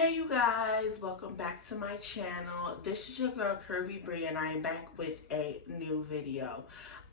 Hey you guys, welcome back to my channel. This is your girl Curvy Bree and I am back with a new video.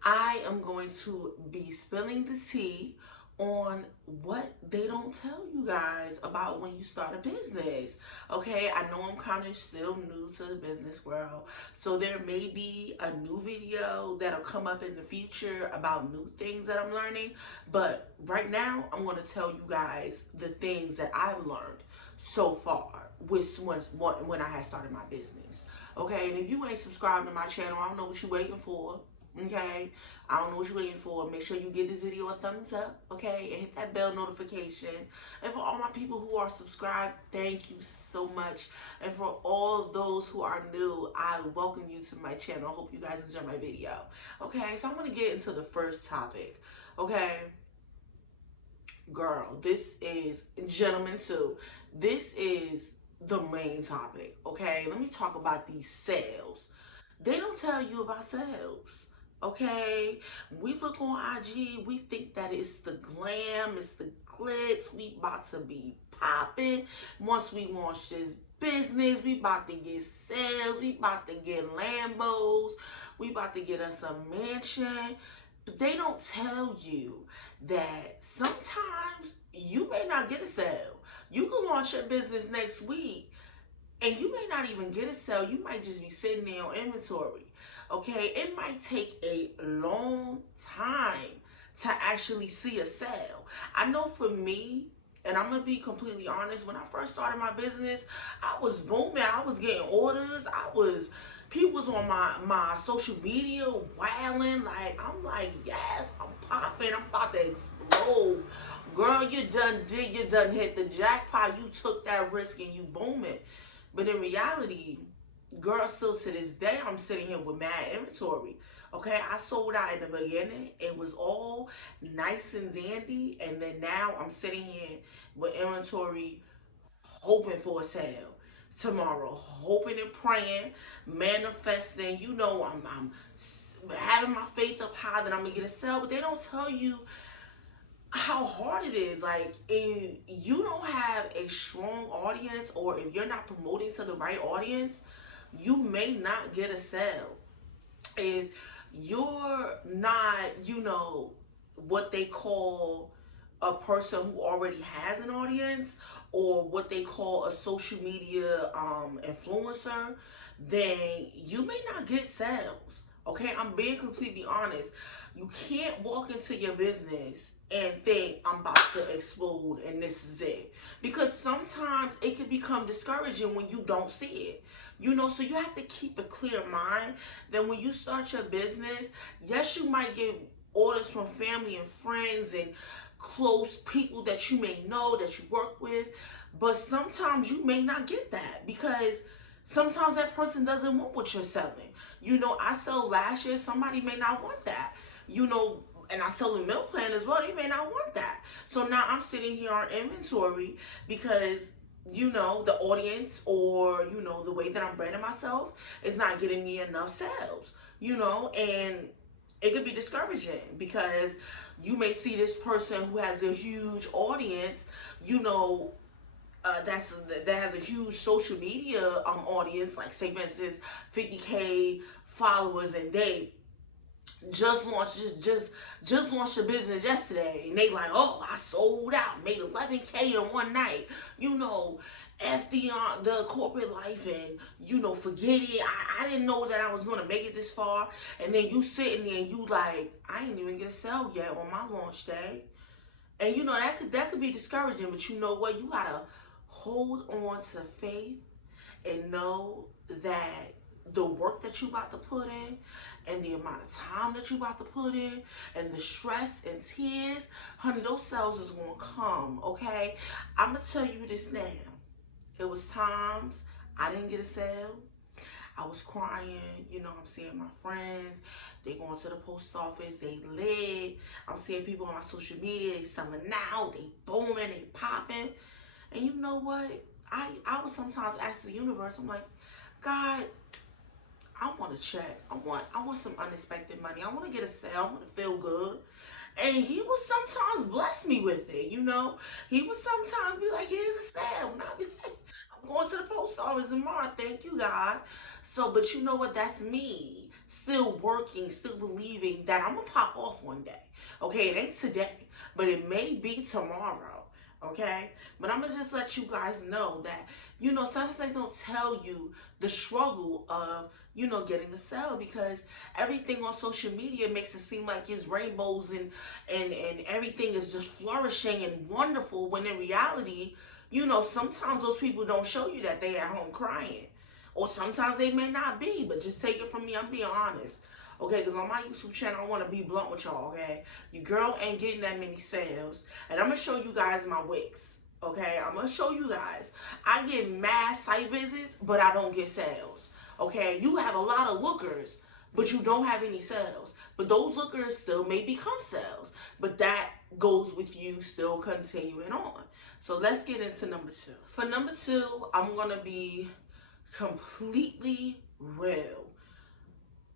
I am going to be spilling the tea on what they don't tell you guys about when you start a business. Okay, I know I'm kind of still new to the business world, so there may be a new video that'll come up in the future about new things that I'm learning, but right now I'm going to tell you guys the things that I've learned so far with when I had started my business. Okay, and if you ain't subscribed to my channel, I don't know what you're waiting for. Okay, I don't know what you're waiting for. Make sure you give this video a thumbs up, okay, and hit that bell notification. And for all my people who are subscribed, thank you so much. And for all those who are new, I welcome you to my channel. I hope you guys enjoy my video. Okay, so I'm gonna get into the first topic. Okay, girl, this is gentlemen too. This is the main topic. Okay, let me talk about these sales. They don't tell you about sales. Okay, we look on IG, we think that it's the glam, it's the glitz, we about to be popping. Once we launch this business, we about to get sales, we about to get Lambos, we about to get us a mansion. But they don't tell you that sometimes you may not get a sale. You can launch your business next week and you may not even get a sale. You might just be sitting there on inventory. Okay, it might take a long time to actually see a sale. I know for me, and I'm gonna be completely honest, when I first started my business, I was booming. I was getting orders. People was on my social media wailing. Like, I'm like, yes, I'm popping. I'm about to explode. Girl, you done hit the jackpot. You took that risk and you booming. But in reality, girl, still to this day, I'm sitting here with mad inventory. Okay, I sold out in the beginning. It was all nice and dandy. And then now I'm sitting here with inventory hoping for a sale tomorrow, hoping and praying, manifesting. You know, I'm having my faith up high that I'm going to get a sale. But they don't tell you how hard it is. Like, if you don't have a strong audience or if you're not promoting to the right audience, you may not get a sale. If you're not, what they call a person who already has an audience or what they call a social media influencer, then you may not get sales. Okay, I'm being completely honest. You can't walk into your business and think I'm about to explode and this is it. Because sometimes it can become discouraging when you don't see it. So you have to keep a clear mind that when you start your business, yes, you might get orders from family and friends and close people that you may know, that you work with, but sometimes you may not get that because sometimes that person doesn't want what you're selling. I sell lashes, somebody may not want that. And I sell a meal plan as well, they may not want that. So now I'm sitting here on inventory because the audience or the way that I'm branding myself is not getting me enough sales. And it could be discouraging because you may see this person who has a huge audience, that has a huge social media audience, like say for instance 50K followers, and they just launched a business yesterday and they like, oh, I sold out, made 11K in one night. F the corporate life and forget it. I didn't know that I was gonna make it this far. And then you sitting there and you like, I ain't even get a sale yet on my launch day. And that could be discouraging, but you know what? You gotta hold on to faith and know that the work that you about to put in and the amount of time that you about to put in and the stress and tears, honey, those sales is gonna come, okay? I'm gonna tell you this now. It was times I didn't get a sale. I was crying, I'm seeing my friends, they going to the post office, they lit. I'm seeing people on my social media, they selling out, they booming, they popping. And you know what? I would sometimes ask the universe, I'm like, God, I want to check. I want some unexpected money. I want to get a sale. I want to feel good. And he would sometimes bless me with it, He would sometimes be like, here's a sale. And I'd be like, hours tomorrow. Thank you, God. So, but you know what? That's me. Still working, still believing that I'm gonna pop off one day. Okay, it ain't today, but it may be tomorrow. Okay, but I'm gonna just let you guys know that, sometimes they don't tell you the struggle of, getting a sale, because everything on social media makes it seem like it's rainbows and everything is just flourishing and wonderful, when in reality, sometimes those people don't show you that they at home crying. Or sometimes they may not be, but just take it from me, I'm being honest. Okay, because on my YouTube channel, I want to be blunt with y'all, okay? Your girl ain't getting that many sales. And I'm going to show you guys my wicks, okay? I'm going to show you guys. I get mad site visits, but I don't get sales, okay? You have a lot of lookers, but you don't have any sales. But those lookers still may become sales. But that goes with you still continuing on. So let's get into number 2. For number 2, I'm going to be completely real.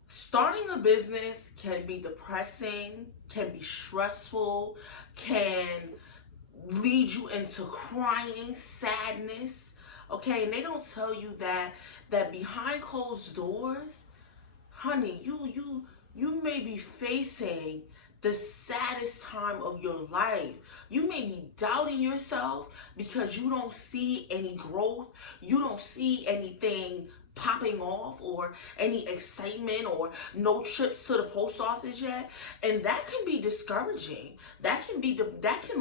Starting a business can be depressing, can be stressful, can lead you into crying, sadness. Okay, and they don't tell you that behind closed doors, honey, you may be facing the saddest time of your life. You may be doubting yourself because you don't see any growth. You don't see anything popping off, or any excitement, or no trips to the post office yet. And that can be discouraging. That can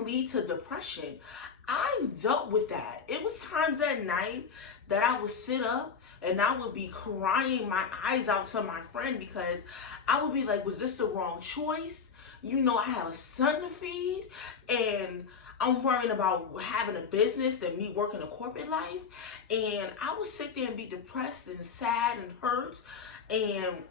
lead to depression. I've dealt with that. It was times at night that I would sit up and I would be crying my eyes out to my friend, because I would be like, was this the wrong choice? I have a son to feed, and I'm worrying about having a business and me working a corporate life. And I would sit there and be depressed and sad and hurt. And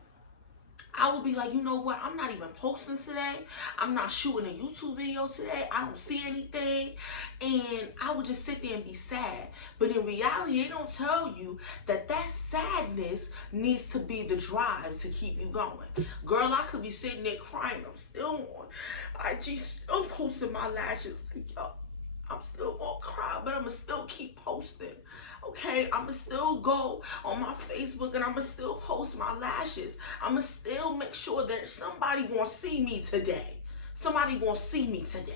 I would be like, you know what? I'm not even posting today. I'm not shooting a YouTube video today. I don't see anything. And I would just sit there and be sad. But in reality, they don't tell you that sadness needs to be the drive to keep you going. Girl, I could be sitting there crying. I'm still on IG, still posting my lashes. Like, yo, I'm still gonna cry, but I'm gonna still keep posting. Okay, I'm gonna still go on my Facebook and I'm gonna still post my lashes. I'm gonna still make sure that somebody gonna see me today. Somebody gonna see me today.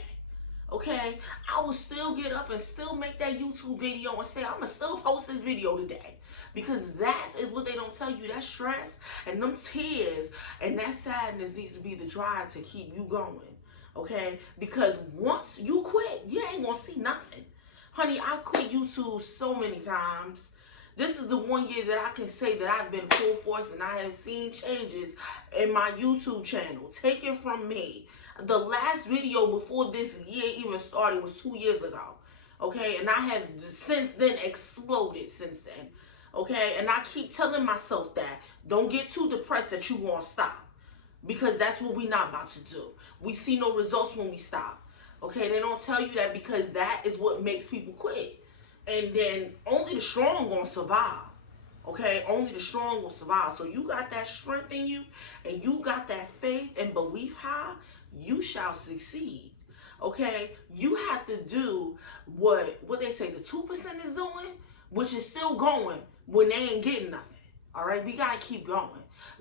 Okay, I will still get up and still make that YouTube video and say, I'm gonna still post this video today. Because that is what they don't tell you. That stress and them tears and that sadness needs to be the drive to keep you going. Okay, because once you quit, you ain't gonna see nothing. Honey, I quit YouTube so many times. This is the one year that I can say that I've been full force and I have seen changes in my YouTube channel. Take it from me. The last video before this year even started was 2 years ago. Okay, and I have since then exploded since then. Okay, and I keep telling myself that. Don't get too depressed that you won't stop. Because that's what we not about to do. We see no results when we stop. Okay, they don't tell you that, because that is what makes people quit. And then only the strong gonna survive. Okay, only the strong will survive. So you got that strength in you, and you got that faith and belief high, you shall succeed. Okay, you have to do what they say the 2% is doing, which is still going when they ain't getting nothing. All right, we gotta keep going.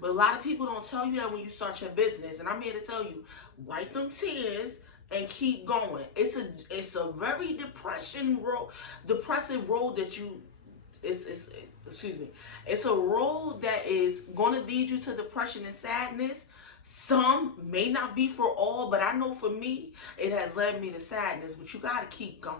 But a lot of people don't tell you that when you start your business. And I'm here to tell you, wipe them tears and keep going. It's a very depressive road that it's a road that is going to lead you to depression and sadness. Some may not be for all, but I know for me, it has led me to sadness. But you got to keep going.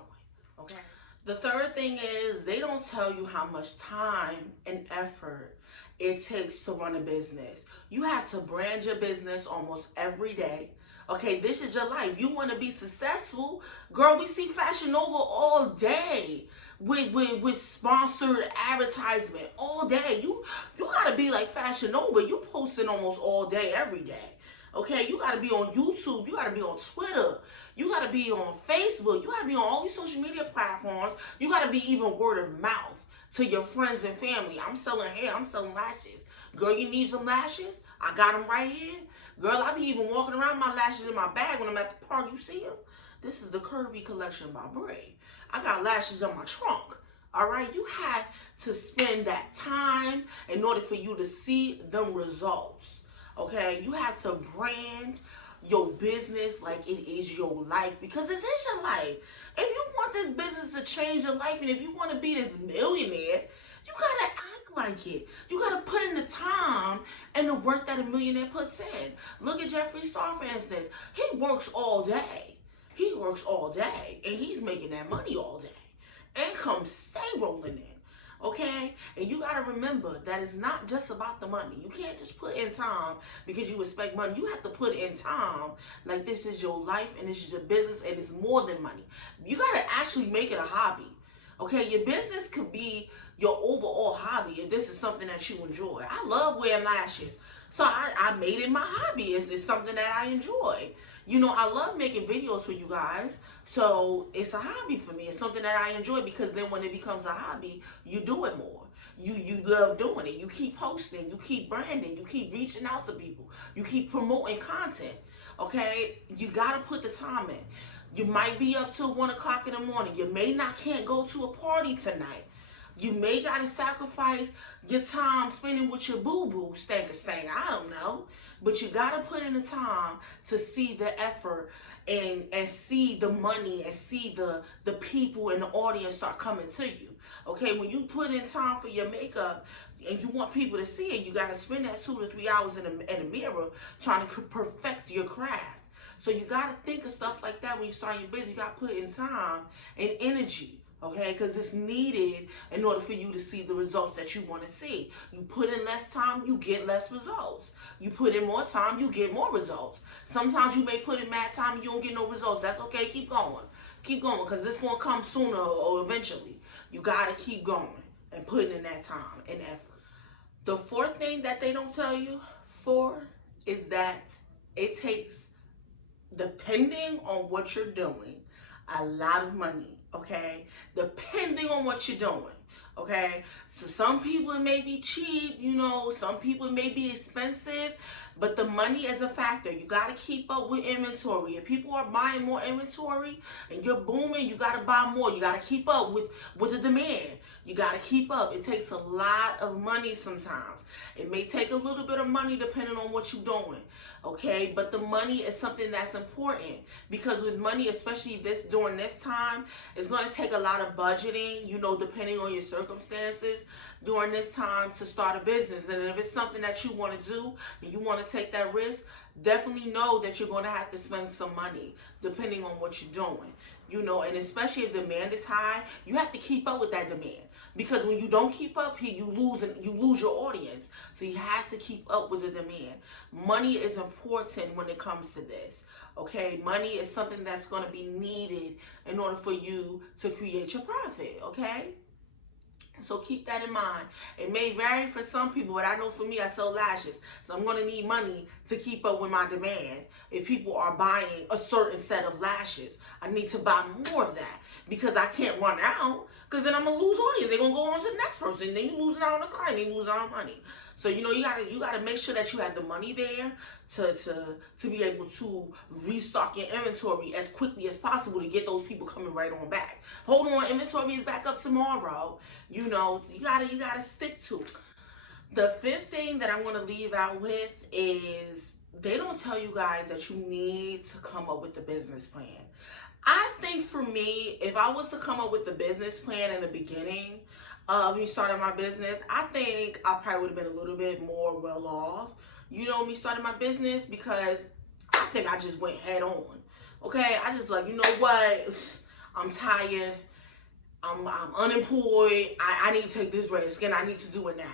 Okay. The third thing is, they don't tell you how much time and effort it takes to run a business. You have to brand your business almost every day. Okay, this is your life. You want to be successful, girl. We see Fashion Nova all day with sponsored advertisement all day. You gotta be like Fashion Nova. You posting almost all day, every day. Okay, you gotta be on YouTube. You gotta be on Twitter. You gotta be on Facebook. You gotta be on all these social media platforms. You gotta be even word of mouth to your friends and family. I'm selling hair. I'm selling lashes. Girl, you need some lashes? I got them right here. Girl, I be even walking around with my lashes in my bag when I'm at the park. You see them? This is the Curvy Collection by Bray. I got lashes in my trunk. All right, you have to spend that time in order for you to see them results. Okay, you have to brand your business like it is your life, because this is your life. If you want this business to change your life, and if you want to be this millionaire, you gotta act like it. You gotta put in the time and the work that a millionaire puts in. Look at Jeffree Star, for instance. He works all day. He works all day, and he's making that money all day. Income stay rolling in. Okay? And you got to remember that it's not just about the money. You can't just put in time because you expect money. You have to put in time like this is your life and this is your business, and it's more than money. You got to actually make it a hobby. Okay? Your business could be your overall hobby if this is something that you enjoy. I love wearing lashes. So I made it my hobby. It's something that I enjoy. You know, I love making videos for you guys. So it's a hobby for me. It's something that I enjoy, because then when it becomes a hobby, you do it more. You love doing it. You keep posting. You keep branding. You keep reaching out to people. You keep promoting content. Okay? You got to put the time in. You might be up till 1 o'clock in the morning. You can't go to a party tonight. You may gotta sacrifice your time spending with your boo-boo, stank. I don't know. But you gotta put in the time to see the effort and see the money and see the people and the audience start coming to you. Okay, when you put in time for your makeup and you want people to see it, you gotta spend that 2 to 3 hours in a mirror trying to perfect your craft. So you gotta think of stuff like that when you start your business. You gotta put in time and energy. Okay, because it's needed in order for you to see the results that you want to see. You put in less time, you get less results. You put in more time, you get more results. Sometimes you may put in mad time and you don't get no results. That's okay, keep going. Keep going, because it's going to come sooner or eventually. You got to keep going and putting in that time and effort. The fourth thing that they don't tell you is that it takes, depending on what you're doing, a lot of money. Okay, depending on what you're doing. Okay, so some people it may be cheap, you know, some people it may be expensive, but the money is a factor. You got to keep up with inventory. If people are buying more inventory and you're booming, you got to buy more. You got to keep up with the demand. You got to keep up. It takes a lot of money sometimes. It may take a little bit of money depending on what you're doing. Okay, but the money is something that's important, because with money, especially during this time, it's going to take a lot of budgeting, you know, depending on your circumstances during this time to start a business. And if it's something that you want to do and you want to take that risk, definitely know that you're going to have to spend some money depending on what you're doing. You know, and especially if demand is high, you have to keep up with that demand. Because when you don't keep up, you lose your audience. So you have to keep up with the demand. Money is important when it comes to this. Okay, money is something that's going to be needed in order for you to create your profit. Okay. So keep that in mind. It may vary for some people, but I know for me, I sell lashes. So I'm going to need money to keep up with my demand. If people are buying a certain set of lashes, I need to buy more of that, because I can't run out, because then I'm going to lose audience. They're going to go on to the next person. Then you're losing out on the client. They losing out on money. So, you know, you gotta make sure that you have the money there to be able to restock your inventory as quickly as possible to get those people coming right on back. Hold on, inventory is back up tomorrow. You know, you gotta stick to it. The fifth thing that I'm gonna leave out with is they don't tell you guys that you need to come up with a business plan. I think for me, if I was to come up with the business plan in the beginning of me starting my business, I think I probably would have been a little bit more well off, you know, me starting my business, because I think I just went head on. Okay, I just like, you know what, I'm tired, I'm unemployed, I need to take this risk and I need to do it now.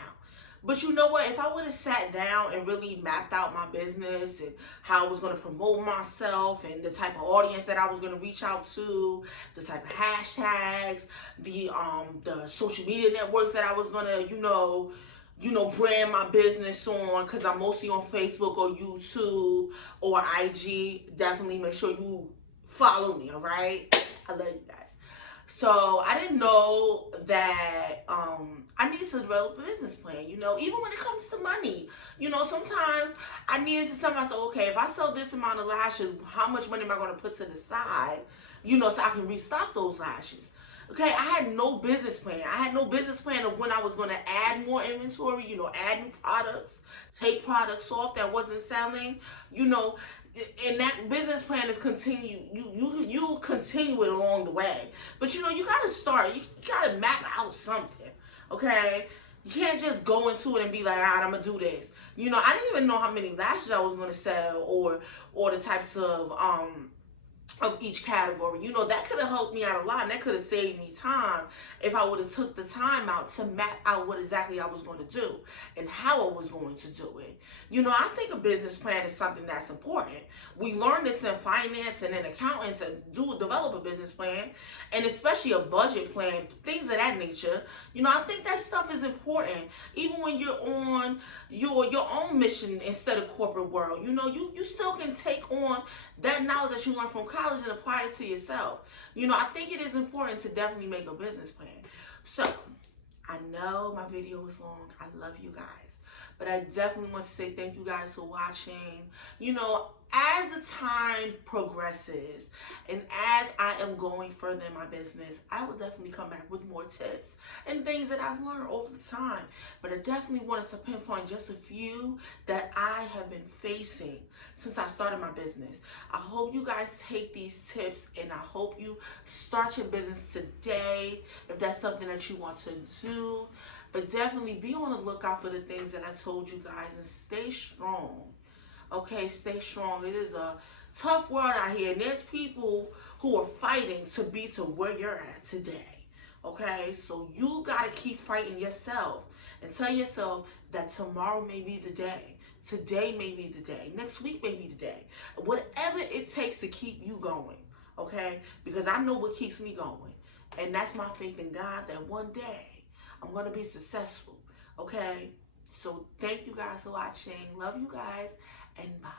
But you know what? If I would have sat down and really mapped out my business and how I was going to promote myself and the type of audience that I was going to reach out to, the type of hashtags, the social media networks that I was going to, you know, brand my business on, because I'm mostly on Facebook or YouTube or IG. Definitely make sure you follow me, all right? I love you guys. So I didn't know that I needed to develop a business plan, you know, even when it comes to money. You know, sometimes I needed to tell myself, okay, if I sell this amount of lashes, how much money am I going to put to the side, you know, so I can restock those lashes? Okay, I had no business plan. I had no business plan of when I was going to add more inventory, add new products, take products off that wasn't selling, you know, and that business plan is continue. You continue it along the way, but you got to start. You got to map out something. Okay, you can't just go into it and be like, all right, I'm gonna do this. I didn't even know how many lashes I was gonna sell, or the types of each category. That could have helped me out a lot, and that could have saved me time if I would have took the time out to map out what exactly I was going to do and how I was going to do it. I think a business plan is something that's important. We learn this in finance and in accounting to develop a business plan, and especially a budget plan, things of that nature. I think that stuff is important, even when you're on your own mission instead of corporate world. You still can take on that knowledge that you learned from college and apply it to yourself. I think it is important to definitely make a business plan. So, I know my video was long. I love you guys. But I definitely want to say thank you guys for watching. As the time progresses and as I am going further in my business, I will definitely come back with more tips and things that I've learned over the time. But I definitely wanted to pinpoint just a few that I have been facing since I started my business. I hope you guys take these tips, and I hope you start your business today if that's something that you want to do. But definitely be on the lookout for the things that I told you guys, and stay strong. Okay, stay strong. It is a tough world out here, and there's people who are fighting to be to where you're at today. Okay, so you got to keep fighting yourself and tell yourself that tomorrow may be the day. Today may be the day. Next week may be the day. Whatever it takes to keep you going. Okay, because I know what keeps me going, and that's my faith in God that one day I'm going to be successful. Okay, so thank you guys for watching. Love you guys, and bye.